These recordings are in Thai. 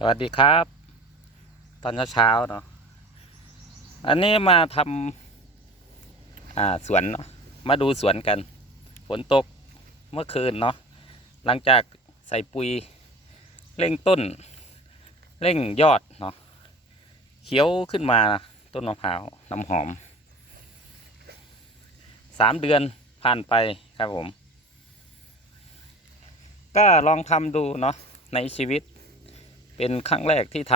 สวัสดีครับ ตอนเช้าๆเนาะอันนี้มาทำอ่าสวนเนาะมาดูสวนกันฝนตกเมื่อคืนเนาะหลังจากใส่ปุ๋ยเร่งต้น เร่งยอดเนาะเขียวขึ้นมาต้นมะพร้าวน้ำหอมสามเดือนผ่านไปครับผม ก็ลองทำดูเนาะในชีวิต เป็นครั้งแรกที่ท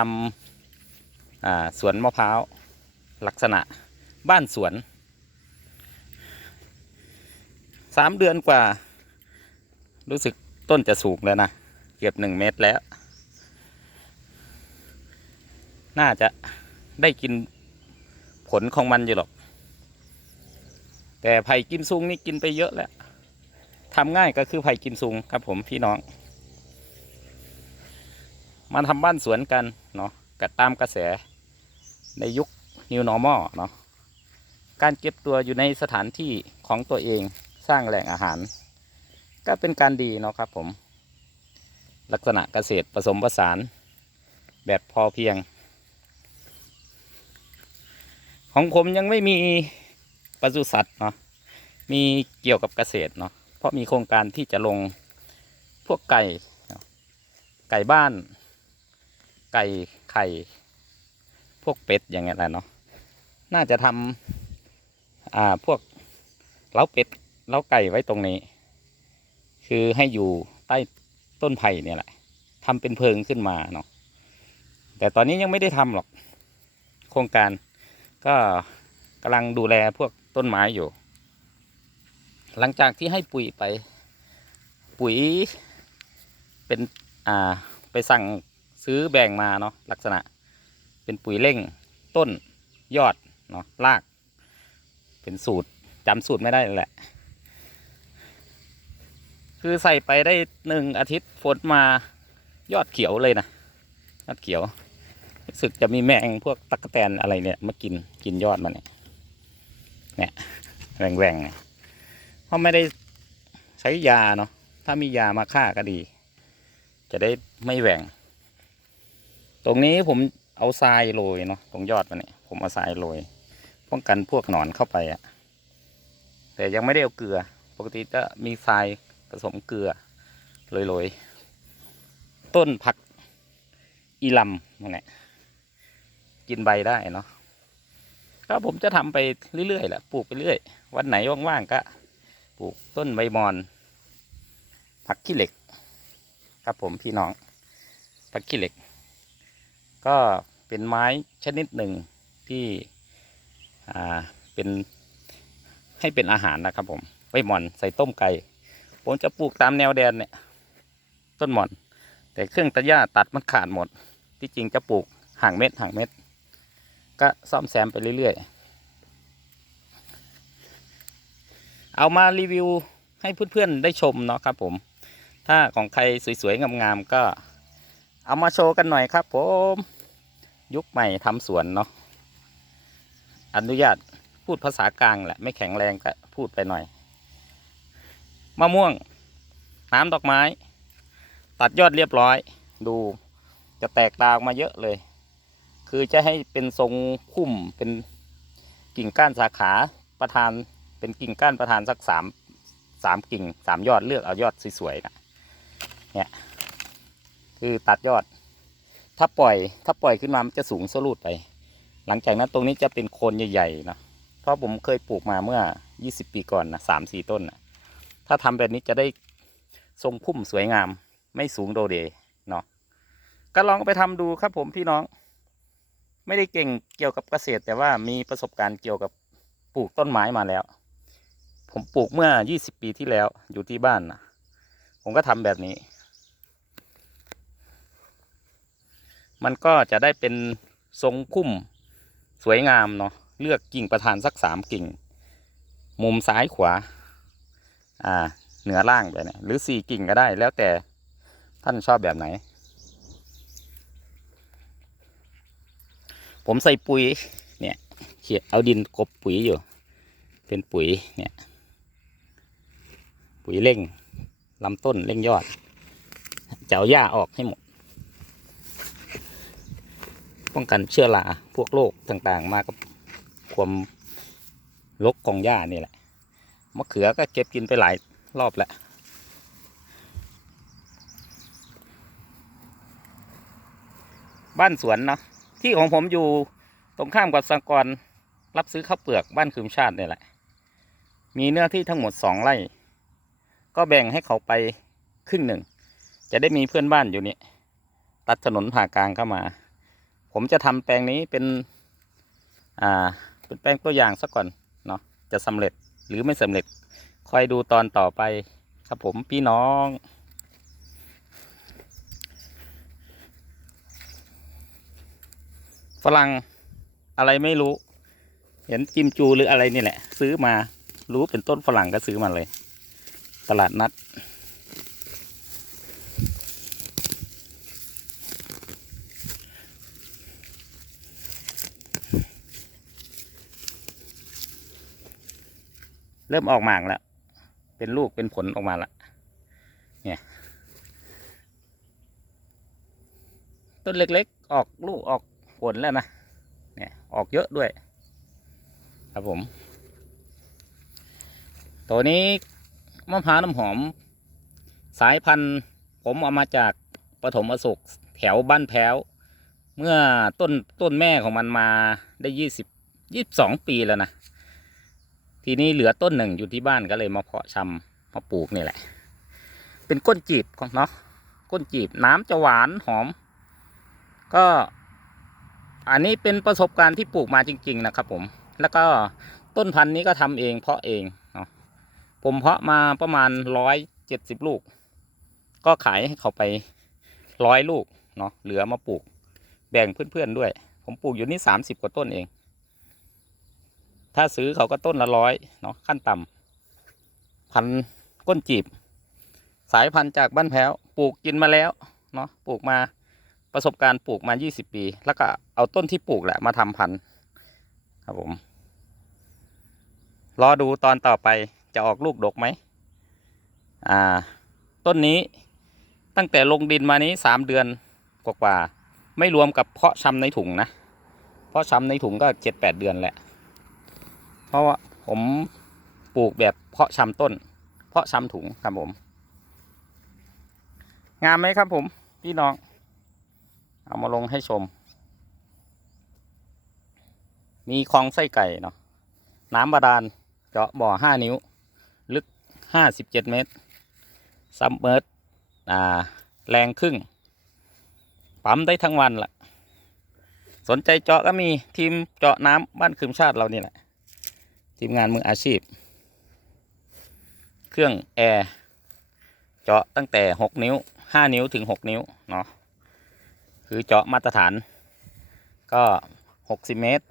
ำอ่าสวนมะพร้าว ลักษณะบ้านสวนสามเดือนกว่า รู้สึกต้นจะสูงแล้วนะ เกือบหนึ่งเมตรแล้ว น่าจะได้กินผลของมันอยู่หรอก แต่ไผ่กิมซุงนี่กินไปเยอะแล้วทำง่ายก็คือไผ่กิมซุงครับผมพี่น้อง มาทำบ้านสวนกันเนาะกัดตามกระแสในยุค New Normal เนาะการเก็บตัวอยู่ในสถานที่ของตัวเองสร้างแหล่งอาหาร ก็เป็นการดีเนาะครับผม ลักษณะเกษตรผสมผสาน แบบพอเพียง ของผมยังไม่มีปศุสัตว์เนาะมีเกี่ยวกับเกษตรเนาะเพราะมีโครงการที่จะลงพวกไก่ไก่บ้าน ไก่ไข่พวกเป็ดอย่างเงี้ยแหละเนาะน่าจะทำอ่าพวกเล้าเป็ดเล้าไก่ไว้ตรงนี้ คือให้อยู่ใต้ต้นไผ่เนี่ยแหละทำเป็นเพิงขึ้นมาเนาะแต่ตอนนี้ยังไม่ได้ทำหรอก โครงการก็กำลังดูแลพวกต้นไม้อยู่ หลังจากที่ให้ปุ๋ยไป ปุ๋ยเป็นอ่าไปสั่ง ซื้อแบ่งมาเนาะลักษณะ เป็นปุ๋ยเร่งต้นยอดเนาะราก เป็นสูตรจำสูตรไม่ได้แหละ คือใส่ไปได้หนึ่งอาทิตย์ฝนมายอดเขียวเลยนะยอดเขียวรู้สึกจะมีแมงพวกตั๊กแตนอะไรเนี่ยมากินกินยอดมันเนี่ยเนี่ยแหวงแหว่งๆเนี่ยเพราะไม่ได้ใช้ยาเนาะถ้ามียามาฆ่าก็ดี จะได้ไม่แหว่ง ตรงนี้ผมเอาทรายโรยเนาะตรงยอดมันนี่ผมเอาทรายโรยป้องกันพวกหนอนเข้าไปอะแต่ยังไม่ได้เอาเกลือ ปกติจะมีทรายผสมเกลือโรยๆต้นผักอีลำนั่นแหละกินใบได้เนาะก็ผมจะทำไปเรื่อยๆแหละปลูกไปเรื่อย วันไหนว่างๆก็ปลูกต้นใบมอน ผักขี้เหล็ก ครับผมพี่น้องผักขี้เหล็ก ก็เป็นไม้ชนิดหนึ่งที่อ่าเป็นให้เป็นอาหารนะครับผมไว้หมอนใส่ต้มไก่ผมจะปลูกตามแนวแดนเนี่ยต้นหมอน แต่เครื่องตัดหญ้าตัดมันขาดหมด ที่จริงจะปลูกห่างเม็ดห่างเม็ด ก็ซ่อมแซมไปเรื่อยๆ เอามารีวิวให้เพื่อนๆได้ชมเนาะครับผม ถ้าของใครสวยๆงามๆก็ เอามาโชว์กันหน่อยครับผม ยุคใหม่ทำสวนเนาะอนุญาตพูดภาษากลางแหละ ไม่แข็งแรงก็พูดไปหน่อย มะม่วง น้ำดอกไม้ ตัดยอดเรียบร้อย ดูจะแตกตาออกมาเยอะเลย คือจะให้เป็นทรงคุ้มเป็นกิ่งก้านสาขาประธานเป็นกิ่งก้านประธานสักสามสามกิ่งสามยอดเลือกเอายอดสวยๆนะเนี่ย คือตัดยอด ถ้าปล่อย ถ้าปล่อยขึ้นมา มันจะสูงสลูดไป หลังจากนั้นตรงนี้จะเป็นโคนใหญ่ๆนะเพราะผมเคยปลูกมาเมื่อ 20 ปีก่อนนะสามสี่ต้นนะถ้าทำแบบนี้จะได้ทรงพุ่มสวยงาม ไม่สูงโดเดเนาะ ก็ลองไปทำดูครับผมพี่น้อง ไม่ได้เก่งเกี่ยวกับเกษตร แต่ว่ามีประสบการณ์เกี่ยวกับปลูกต้นไม้มาแล้ว ผมปลูกเมื่อ 20 ปีที่แล้วอยู่ที่บ้านนะผมก็ทำแบบนี้ มันก็จะได้เป็นทรงพุ่มสวยงามเนาะเลือกกิ่งประธานสักสามกิ่ง มุมซ้ายขวา อ่า เหนือล่างไปเนี่ยหรือสี่กิ่งก็ได้แล้วแต่ท่านชอบแบบไหน ผมใส่ปุ๋ยเนี่ยเขียเอาดินกบปุ๋ยอยู่ เป็นปุ๋ยเนี่ย ปุ๋ยเร่งลำต้นเร่งยอดจะเอาหญ้าออกให้หมด ป้องกันเชื้อราพวกโรคต่างๆ มากับความรกของหญ้านี่แหละ มะเขือก็เก็บกินไปหลายรอบแล้วบ้านสวนเนาะที่ของผมอยู่ตรงข้ามกับสังกรรับซื้อข้าวเปลือกบ้านคืมชาตินี่แหละ มีเนื้อที่ทั้งหมดสองไร่ ก็แบ่งให้เขาไปครึ่งหนึ่ง จะได้มีเพื่อนบ้านอยู่นี่ตัดถนนผ่ากลางเข้ามา ผมจะทำแปลงนี้เป็น อ่า เป็นแปลงตัวอย่างสักก่อนเนาะ จะสำเร็จหรือไม่สำเร็จคอยดูตอนต่อไป ครับผมพี่น้องฝรั่งอะไรไม่รู้ เห็นจิมจูหรืออะไรนี่แหละ ซื้อมารู้เป็นต้นฝรั่งก็ซื้อมาเลย ตลาดนัด เริ่มออกหมากแล้ว เป็นลูกเป็นผลออกมาแล้วเนี่ย ต้นเล็กๆ ออกลูกออกผลแล้วนะ เนี่ย ออกเยอะด้วย ครับผม ตัวนี้มะพร้าวน้ำหอม สายพันธุ์ ผมเอามาจากปฐมอโศกแถวบ้านแพ้ว เมื่อต้นต้นแม่ของมันมาได้ยี่สิบยี่สิบสองปีแล้วนะ ทีนี้เหลือต้นหนึ่งอยู่ที่บ้านก็เลยมาเพาะชำมาปลูกนี่แหละ เป็นก้นจีบของเนาะก้นจีบน้ำจะหวานหอม ก็อันนี้เป็นประสบการณ์ที่ปลูกมาจริง ๆ นะครับ ผม แล้วก็ต้นพันธุ์นี้ก็ทำเองเพาะเองเนาะผมเพาะมาประมาณร้อยเจ็ดสิบลูก ก็ขายให้เขาไปร้อยลูกเนาะเหลือมาปลูก แบ่งเพื่อนๆด้วย ผมปลูกอยู่นี่สามสิบกว่าต้นเอง ถ้าซื้อเขาก็ต้นละร้อยเนาะขั้นต่ำพันก้นจีบ สายพันธุ์จากบ้านแพ้วปลูกกินมาแล้วเนาะปลูกมาประสบการณ์ปลูกมา 20 ปี แล้วก็เอาต้นที่ปลูกแหละมาทำพันธุ์ครับผมรอดูตอนต่อไปจะออกลูกดกไหมอ่า ต้นนี้ตั้งแต่ลงดินมานี้สามเดือนกว่าๆไม่รวมกับเพาะชำในถุงนะ เพาะชำในถุงก็เจ็ดแปดเดือนแหละ เพราะว่าผมปลูกแบบเพาะชำต้น เพาะชำถุงครับผม งามไหมครับผม พี่น้อง เอามาลงให้ชม มีคลองไส้ไก่เนาะน้ำบาดาลเจาะบ่อห้านิ้ว ลึกห้าสิบเจ็ดเมตรซัมเมอร์อ่า แรงครึ่ง ปั๊มได้ทั้งวันละสนใจเจาะก็มีทีมเจาะน้ำบ้านคืมชาติเรานี่แหละ ทีมงานมืออาชีพ เครื่องแอร์เจาะตั้งแต่หกนิ้วห้านิ้วถึงหกนิ้วเนาะคือเจาะมาตรฐาน ก็หกสิเมตร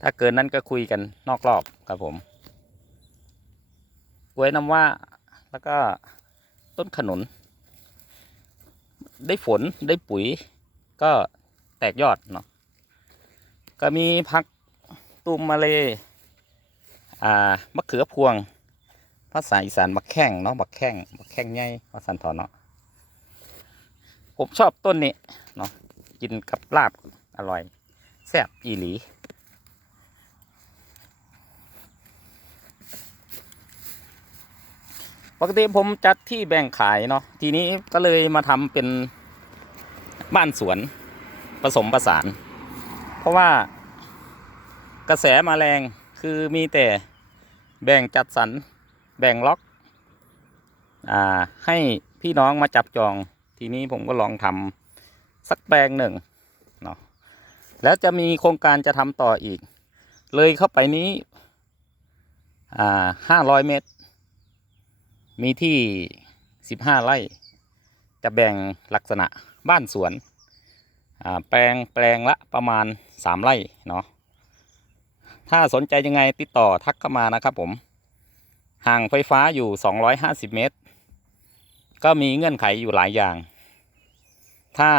ถ้าเกินนั้นก็คุยกันนอกรอบครับผมกล้วยน้ำว่าแล้วก็ต้นขนุน ได้ฝนได้ปุ๋ยก็แตกยอดเนาะก็มีพัก ตุมมาเลอ่ามะเขือพวง ภาษาอีสานบักแข้งเนาะบักแข้งบักแข้งใหญ่ภาษาทอนเนาะผมชอบต้นนี้เนาะกินกับลาบอร่อยแซ่บอีหลีปกติผมจัดที่แบ่งขายเนาะทีนี้ก็เลยมาทำเป็นบ้านสวนผสมประสาน เพราะว่า กระแสมาแรงคือมีแต่แบ่งจัดสรรแบ่งล็อกอ่าให้พี่น้องมาจับจอง ทีนี้ผมก็ลองทำสักแปลงหนึ่งเนาะแล้วจะมีโครงการจะทำต่ออีก เลยเข้าไปนี้อ่าห้าร้อยเมตร มีที่สิบห้าไร่ จะแบ่งลักษณะบ้านสวนแปลงแปลงละประมาณสามไร่เนาะ ถ้าสนใจยังไงติดต่อทักเข้ามานะครับผม ห่างไฟฟ้าอยู่ 250 เมตร ก็มีเงื่อนไขอยู่หลายอย่าง ถ้า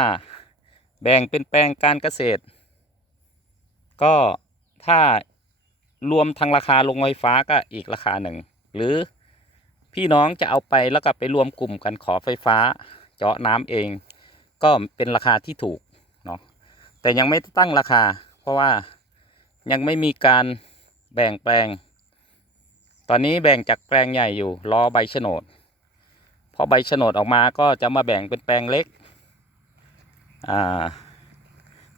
แบ่งเป็นแปลงการเกษตร ก็ถ้ารวมทางราคาลงไฟฟ้าก็อีกราคาหนึ่ง หรือพี่น้องจะเอาไปแล้วก็ไปรวมกลุ่มกันขอไฟฟ้า เจาะน้ำเอง ก็เป็นราคาที่ถูกเนาะแต่ยังไม่ตั้งราคา เพราะว่า ยังไม่มีการแบ่งแปลง ตอนนี้แบ่งจากแปลงใหญ่อยู่รอใบโฉนดพอใบโฉนดออกมาก็จะมาแบ่งเป็นแปลงเล็ก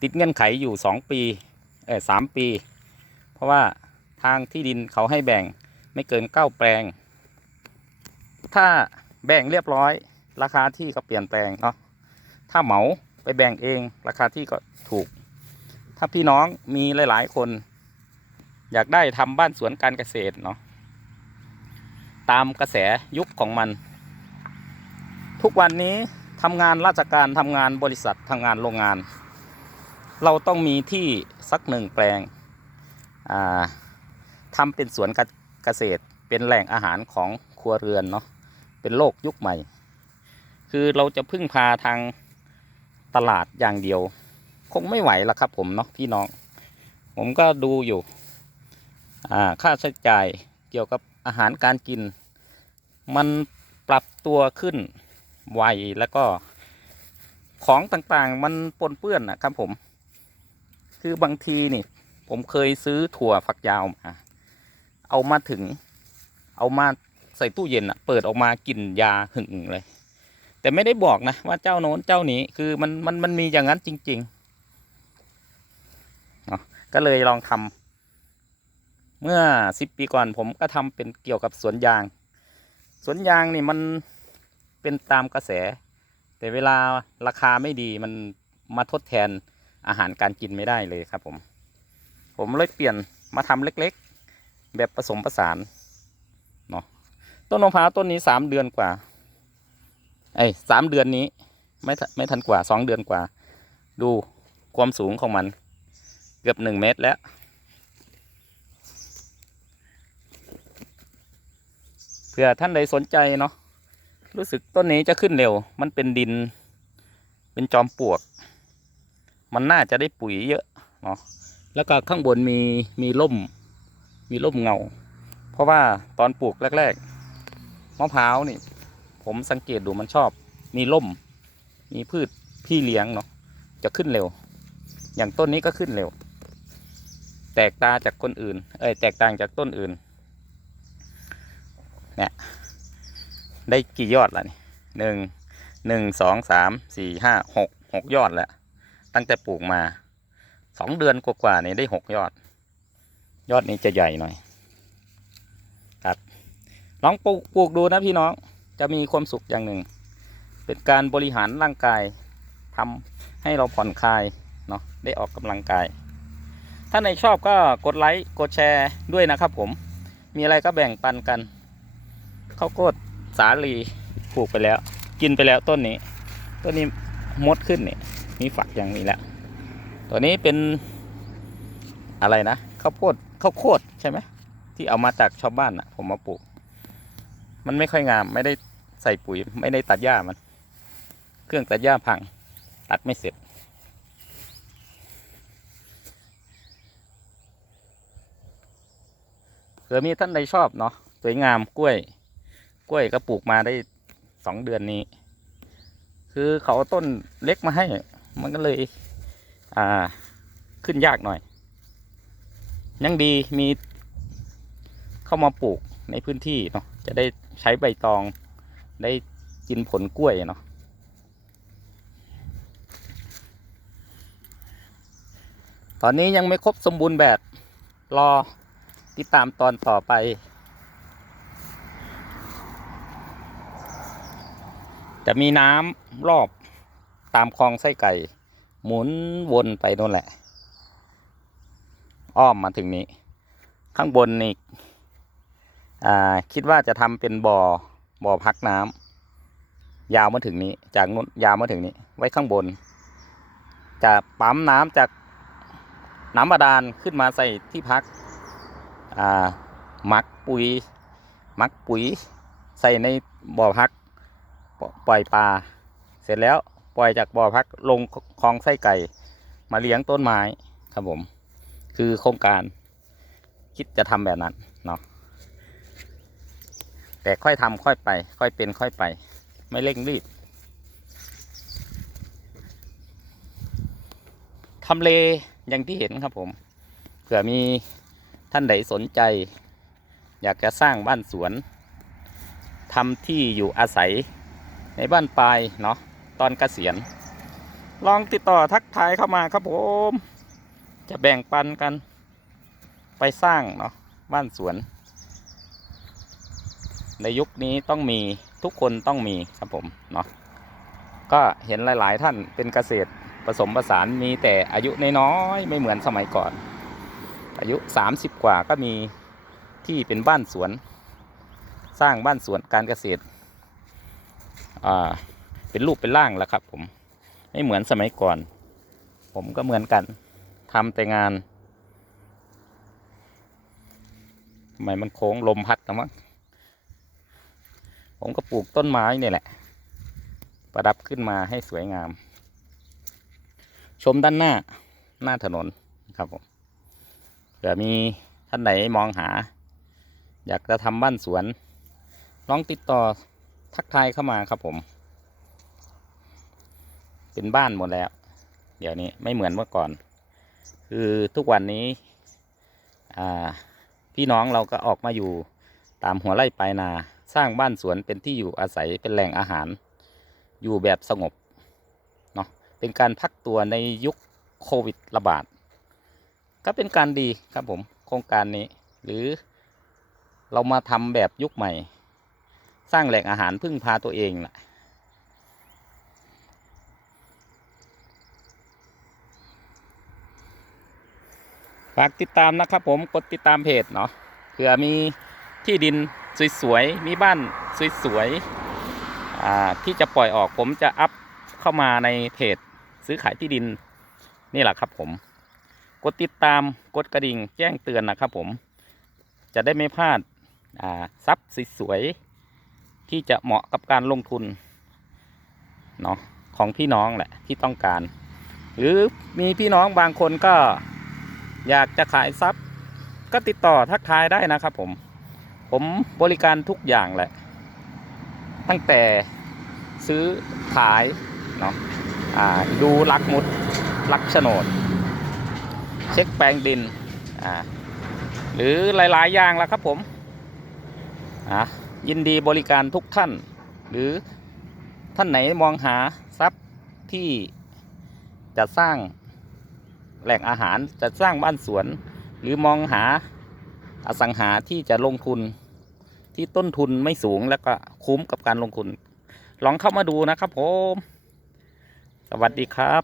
ติดเงื่อนไขอยู่สองปีเออสามปี เพราะว่าทางที่ดินเขาให้แบ่งไม่เกินเก้าแปลง ถ้าแบ่งเรียบร้อย ราคาที่ก็เปลี่ยนแปลงเนาะถ้าเหมาไปแบ่งเองราคาที่ก็ถูก ถ้าพี่น้องมีหลาย ๆ คน อยากได้ทำบ้านสวนการเกษตรเนาะตามกระแสยุคของมัน ทุกวันนี้ทำงานราชการทำงานบริษัททำงานโรงงาน เราต้องมีที่สักหนึ่งแปลงทำเป็นสวนเกษตรเป็นแหล่งอาหารของครัวเรือนเนาะเป็นโลกยุคใหม่ คือเราจะพึ่งพาทางตลาดอย่างเดียว คงไม่ไหวละครับ ผมเนาะพี่น้อง ผมก็ดูอยู่ อ่าค่าใช้จ่ายเกี่ยวกับอาหารการกิน มันปรับตัวขึ้นไวแล้วก็ของต่างๆ มันปนเปื้อนนะครับผม คือบางทีนี่ ผมเคยซื้อถั่วฝักยาวมา เอามาถึง เอามาใส่ตู้เย็นอะเปิดออกมากินยาหึ่งเลย แต่ไม่ได้บอกนะว่าเจ้าโน้นเจ้านี้คือมันมันมันมีอย่างนั้นจริง ๆ ก็เลยลองทำเมื่อสิบปีก่อนผมก็ทำเป็นเกี่ยวกับสวนยาง สวนยางนี่มันเป็นตามกระแส แต่เวลาราคาไม่ดีมันมาทดแทนอาหารการกินไม่ได้เลยครับผม ผมเลยเปลี่ยนมาทำเล็กๆ แบบผสมผสานเนาะต้นมะพร้าวต้นนี้สามเดือนกว่า ไอ้สามเดือนนี้ ไม่ไม่ทันกว่าสองเดือนกว่า ดูความสูงของมัน เกือบหนึ่งเมตรแล้วเผื่อท่านใดสนใจเนาะรู้สึกต้นนี้จะขึ้นเร็ว มันเป็นดิน เป็นจอมปลวก มันน่าจะได้ปุ๋ยเยอะเนาะแล้วก็ข้างบนมีมีร่ม มีร่มเงา เพราะว่าตอนปลูกแรกๆมะพร้าวนี่ ผมสังเกตดูมันชอบ มีร่ม มีพืชพี่เลี้ยงเนาะจะขึ้นเร็ว อย่างต้นนี้ก็ขึ้นเร็ว แตกตาจากคนอื่น เอ้ยแตกต่างจากต้นอื่น เนี่ย ได้กี่ยอดละนี่หนึ่งหนึ่งสองสามสี่ห้าหกหกยอดแล้ว ตั้งแต่ปลูกมาสองเดือนกว่าๆนี่ได้หกยอด ยอดนี้จะใหญ่หน่อยครับลองปลูกปลูกดูนะพี่น้องจะมีความสุขอย่างหนึ่ง เป็นการบริหารร่างกายทำให้เราผ่อนคลายเนาะได้ออกกำลังกาย ถ้าในชอบก็กดไลค์กดแชร์ด้วยนะครับผมมีอะไรก็แบ่งปันกันข้าวโพดสาลีปลูกไปแล้ว กินไปแล้วต้นนี้ ต้นนี้มดขึ้นนี่มีฝักอย่างนี้แล้ว ตัวนี้เป็นอะไรนะข้าวโพดข้าวโพดใช่ไหมที่เอามาจากชาวบ้านอะผมมาปลูก มันไม่ค่อยงามไม่ได้ใส่ปุ๋ย ไม่ได้ตัดหญ้ามัน เครื่องตัดหญ้าพัง ตัดไม่เสร็จ เผื่อมีท่านใดชอบเนาะสวยงามกล้วย กล้วยก็ปลูกมาได้สองเดือนนี้ คือเขาต้นเล็กมาให้ มันก็เลย อ่า ขึ้นยากหน่อย ยังดีมีเข้ามาปลูกในพื้นที่เนาะจะได้ใช้ใบตองได้กินผลกล้วยเนาะตอนนี้ยังไม่ครบสมบูรณ์แบบรอ ติดตามตอนต่อไปจะมีน้ำรอบตามคลองไส้ไก่ หมุนวนไปนู่นแหละ อ้อมมาถึงนี้ ข้างบนนี่คิดว่าจะทำเป็นบ่อบ่อพักน้ำยาวมาถึงนี้ จากนู้นยาวมาถึงนี้ ไว้ข้างบน จะปั๊มน้ำจากน้ำบาดาลขึ้นมาใส่ที่พัก อ่าหมักปุ๋ยหมักปุ๋ยใส่ในบ่อพักปล่ปล่อยปลาเสร็จแล้วปล่อยจากบ่อพักลงคลองไส้ไก่ มาเลี้ยงต้นไม้ครับผม คือโครงการ คิดจะทำแบบนั้นเนาะแต่ค่อยทำค่อยไป ค่อยเป็นค่อยไป ไม่เร่งรีบทำเลอย่างที่เห็นครับผมเผื่อมี ท่านใดสนใจ อยากจะสร้างบ้านสวนทำที่อยู่อาศัยในบ้านปลายเนาะตอนเกษียณ ลองติดต่อทักทายเข้ามาครับผม จะแบ่งปันกัน ไปสร้างเนาะบ้านสวน ในยุคนี้ต้องมีทุกคนต้องมีครับผมเนาะก็เห็นหลาย ๆ ท่านเป็นเกษตรผสมผสานมีแต่อายุน้อยๆไม่เหมือนสมัยก่อน อายุ 30 กว่าก็มีที่เป็นบ้านสวน สร้างบ้านสวนการเกษตรเป็นรูปเป็นร่างแล้วครับ ผมไม่เหมือนสมัยก่อน ผมก็เหมือนกันทำแต่งานทำไมมันโค้งลมพัดนะมั้งผมก็ปลูกต้นไม้นี่แหละ ประดับขึ้นมาให้สวยงาม ชมด้านหน้าหน้าถนนครับผม ผื่อมีท่านไหนมองหา อยากจะทำบ้านสวน ลองติดต่อทักทายเข้ามาครับผม เป็นบ้านหมดแล้ว เดี๋ยวนี้ไม่เหมือนเมื่อก่อน คือทุกวันนี้พี่น้องเราก็ออกมาอยู่ตามหัวไร่ปลายนาสร้างบ้านสวนเป็นที่อยู่อาศัยเป็นแหล่งอาหาร อยู่แบบสงบเนาะเป็นการพักตัวในยุคโควิดระบาด ก็เป็นการดีครับผมโครงการนี้ หรือเรามาทำแบบยุคใหม่ สร้างแหล่งอาหารพึ่งพาตัวเองล่ะฝากติดตามนะครับผมกดติดตามเพจเนาะเผื่อมีที่ดินสวยๆ มีบ้านสวยๆที่จะปล่อยออกผมจะอัพเข้ามาในเพจซื้อขายที่ดินนี่แหละครับผม กดติดตามกดกระดิ่งแจ้งเตือนนะครับผมจะได้ไม่พลาดทรัพย์สวยๆที่จะเหมาะกับการลงทุนเนาะของพี่น้องแหละที่ต้องการ หรือมีพี่น้องบางคนก็อยากจะขายทรัพย์ ก็ติดต่อทักทายได้นะครับผม ผมบริการทุกอย่างแหละ ตั้งแต่ซื้อขายเนาะดูลักมุดลักโฉนด เช็คแปลงดินอ่าหรือหลายๆอย่างแล้วครับผมอะยินดีบริการทุกท่าน หรือท่านไหนมองหาทรัพย์ที่จะสร้างแหล่งอาหารจะสร้างบ้านสวน หรือมองหาอสังหาที่จะลงทุนที่ต้นทุนไม่สูงแล้วก็คุ้มกับการลงทุน ลองเข้ามาดูนะครับผม สวัสดีครับ